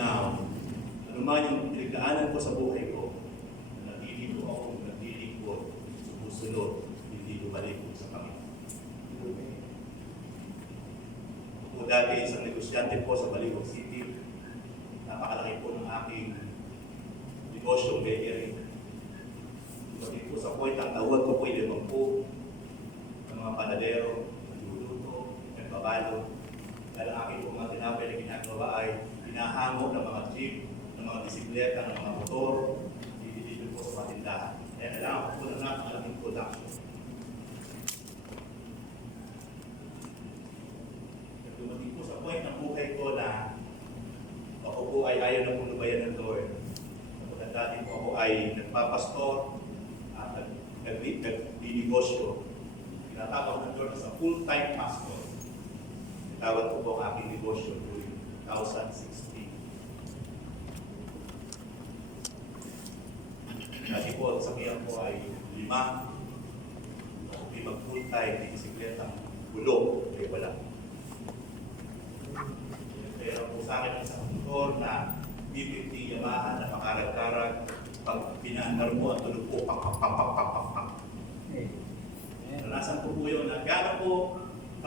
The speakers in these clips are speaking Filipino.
now, ano man yung pinagdaanan ko sa buhay ko, na nagdili ko ako, nagdili ko, sumusunod, hindi lumalik sa Panginoon. Ako dati isang negosyante po sa Baliwag City, napakalaki po ng aking negosyo, bakery. Pati po sa point, ang tawag ko po ay limang po ng mga panadero, nagluluto, nagbabalo. Dahil ang aking po mga tinapay na ginagawa ay hinahango ng mga jeep, ng mga bisikleta, ng mga motor, dito po sa mga tindahan. Kaya kailangan po ng napakalaking production. At dumating po sa point ng buhay ko na ako po ay ayaw na pulubayan ng Lord. Kapag dati po ako ay nagpapastor at nag- nag- nagdinegosyo. Tinatawag ng Lord sa full-time pastor. Tawag ko po ang aking negosyo during 2016. Dati po, ang sabihan ko ay lima. Ako po mag full-time, di bisikletang gulo, ay wala. Pero po sa akin isang motor na B50 Yamaha na makarag-karag, pag pinaandar mo, ang tunog po, pak, pak, pak, pak, pak. Naranasan ko po yun na gano'n po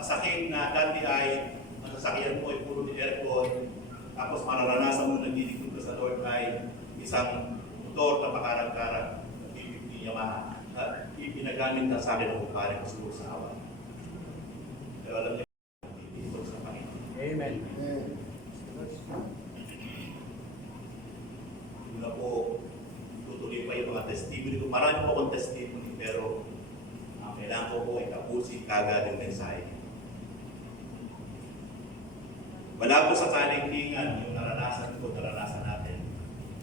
kasakit na dati ay ang sasakyan mo ay puro ni aircon, tapos mararanasan mo nagdilikod ka sa Lord ay isang motor na makarag-karag, B50 Yamaha, na ipinagamit na sa akin ng kumpare ko siguro sa awan. Pero alam niyo, nagdilikod sa Panginoon. Amen. Yun na po, tutuloy pa yung mga testimony ko. Marami po akong testimony, pero ang kailangan ko po ay tapusin kagad yung mensahe. Wala po sa kalingkingan yung naranasan ko, naranasan natin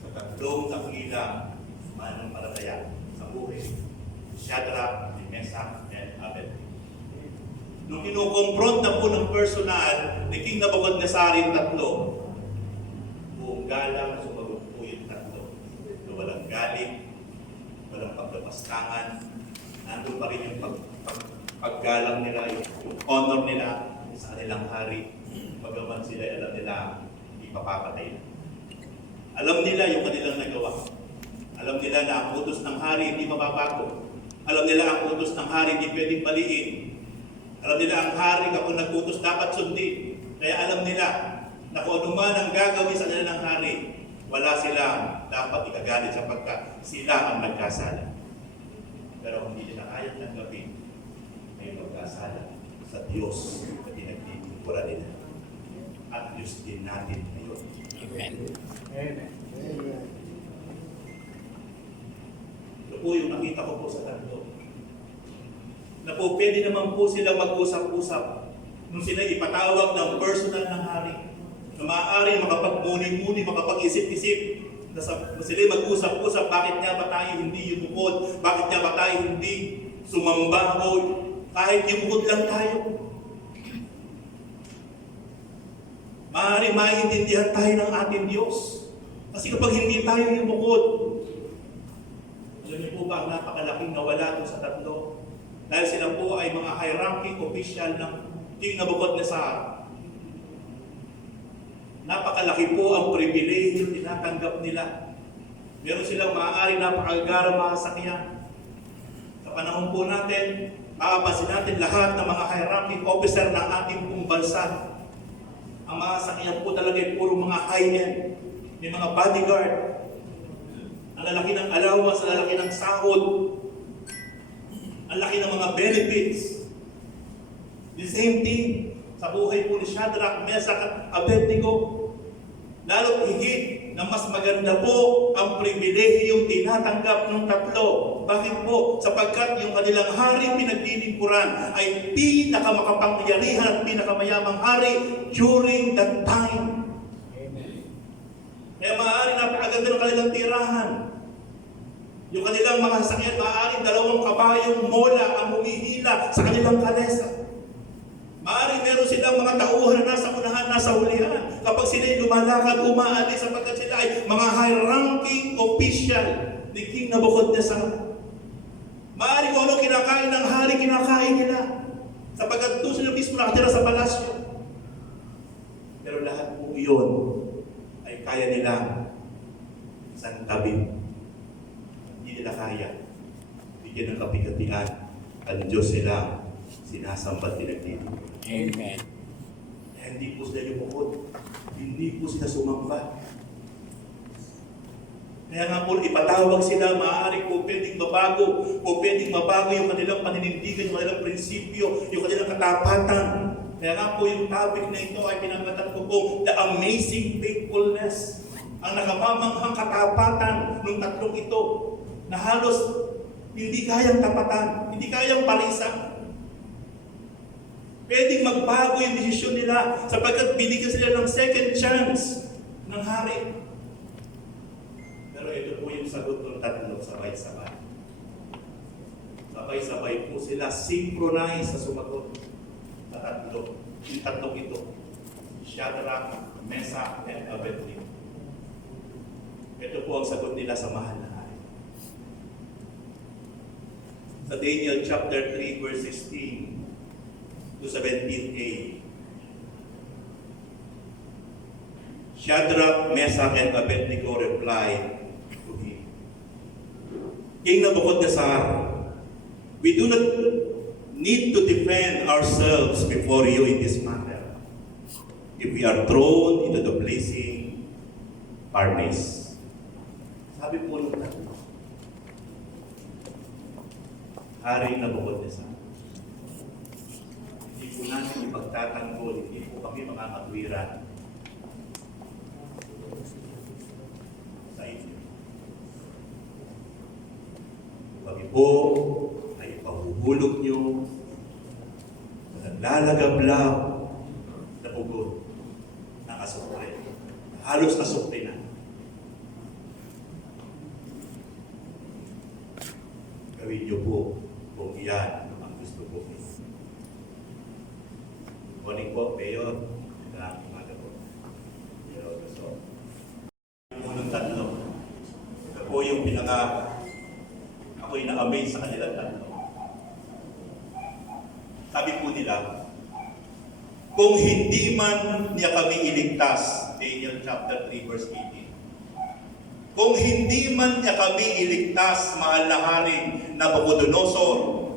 sa tatlong takilang mananampalataya sa buhay. Shadrach, Meshach, and Abednego. Nung kinukonfront na po ng personal ni King Nabucodonosor yung tatlo, buong galang sumagot po yung tatlo. Na walang galing, walang pagdapastangan, nandun pa rin yung pag, pag, paggalang nila, yung honor nila sa kanilang hari. Bagaman sila alam nila, hindi papapatay. Alam nila yung kanilang nagawa. Alam nila na ang utos ng hari hindi mababago. Alam nila ang utos ng hari hindi pwedeng baliin. Alam nila ang hari kapag nag-utos dapat sundin. Kaya alam nila na kung ano man ang gagawin sa kanila ng hari, wala silang dapat ikagalit sapagkat sila ang nagkasala. Pero hindi nila kaya tanggapin na yung pagkasala sa Diyos pinagtitipura nila. At Diyos din natin ngayon. Amen. Amen. Ito po yung nakita ko po sa tatlo. Na po pwede naman po sila mag-usap-usap nung sila ipatawag ng personal ng hari. Na maaari makapagmuni-muni, makapag-isip-isip na, sa, na sila mag-usap-usap, bakit nga ba tayo hindi yumukod? Bakit nga ba tayo hindi sumamba o kahit yumukod lang tayo? Maaari maintindihan tayo ng ating Diyos. Kasi kapag hindi tayo yumukod, alam niyo po ba ang napakalaking nawala doon sa tatlo? Dahil sila po ay mga high-ranking official ng King Nabucodonosor. Napakalaki po ang pribilehyo tinatanggap nila. Meron silang maaari napakagara mga sakyan. Sa panahon po natin, makapansin natin lahat ng mga high-ranking officer ng ating pong bansa. Ang mga sakyan po talaga ay puro mga high-end. May mga bodyguard, ang lalaki ng allowance, ang lalaki ng sahod, ang laki ng mga benefits. The same thing sa buhay po ni Shadrach, Meshach at Abednego. Lalo higit na mas maganda po ang pribilehiyong tinatanggap ng tatlo. Bakit po? Sapagkat yung kanilang hari pinaglilingkuran ay pinakamakapangyarihan at pinakamayamang hari during that time. Amen. Kaya maaari napakaganda ng kanilang tirahan. Yung kanilang mga sakyan, maaari dalawang kabayong mola ang humihila sa kanilang kalesa. Maaari meron silang mga tauhan na nasa unahan, nasa hulihan. Kapag sila'y lumalakad, umaalis sapagkat sila ay mga high-ranking official ni King Nabucodonosor. Maaari kung ano kinakain ng hari, kinakain nila. Sapagkat doon sila mismo nakatira sa palasyo. Pero lahat po iyon ay kaya nila isang tabi. Hindi nila kaya. Bigyan ng kapigatian ang Diyos nila sinasambat pinagdito. Amen. Hindi po sila lumukod. Hindi po sila sumamba. Kaya nga po, ipatawag sila, maaari po pwedeng mabago, o pwedeng mabago yung kanilang paninindigan, yung kanilang prinsipyo, yung kanilang katapatan. Kaya nga po yung topic na ito ay pinangatan ko po, the amazing faithfulness. Ang nakamamanghang katapatan ng tatlong ito, na halos hindi kayang tapatan, hindi kayang palisan. Pwedeng magbago yung desisyon nila sapagkat binigyan sila ng second chance ng hari. Pero ito po yung sagot ng tatlo, sabay-sabay. Sabay-sabay po sila synchronize sa sumagot sa tatlo. Yung tatlong ito. Shadrach, Meshach, and Abednego. Ito po ang sagot nila sa mahal na hari. Sa Daniel chapter 3 verse 16 to 17a. Shadrach, Meshach, and Abednego replied to him, King Nebuchadnezzar, we do not need to defend ourselves before you in this matter. If we are thrown into the blazing furnace. Sabi po ng tatlo, Haring Nebuchadnezzar, po natin ipagtatanggol, hindi po kami makakatwiran. Kami po ay pahuhulog nyo sa naglalagablab na pugon ng asukre. Halos asukre na. Gawin niyo po kung iyan ang gusto po ninyo. Morning po, Mayor. Umaga po. Mayor, gusto. Unang tatlo. Po yung pinaka ako yung na-amaze sa kanilang tatlo. Sabi po nila, kung hindi man niya kami iligtas, Daniel chapter 3 verse 18, kung hindi man niya kami iligtas, mahal na hari Nabucodonosor,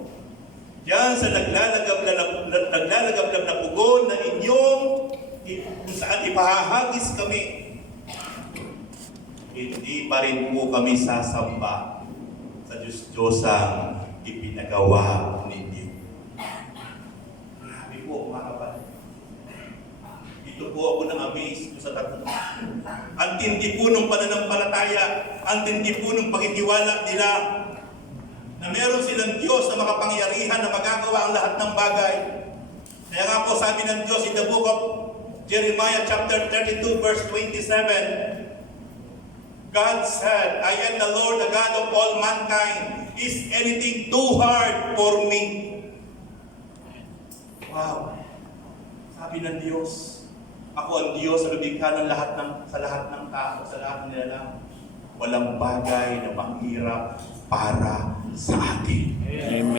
Diyan sa naglalagab na, na naglalagablab na pugon na inyong kung saan ipahahagis kami. Hindi pa rin po kami sasamba sa Diyos-Diyosang ipinagawa ninyo. Grabe po mga kapatid. Dito po ako na-amaze po sa tatlo. Ang tindi po ng pananampalataya, ang tindi po ng pagkitiwala nila na meron silang Diyos na makapangyarihan na magagawa ang lahat ng bagay. Kaya nga po sabi ng Diyos in the book of Jeremiah chapter 32 verse 27, God said, I am the Lord, the God of all mankind. Is anything too hard for me? Wow. Sabi ng Diyos, ako ang Diyos na lumikha ng lahat ng, sa lahat ng tao, sa lahat ng nilalang. Walang bagay na mahirap para sa atin. Amen.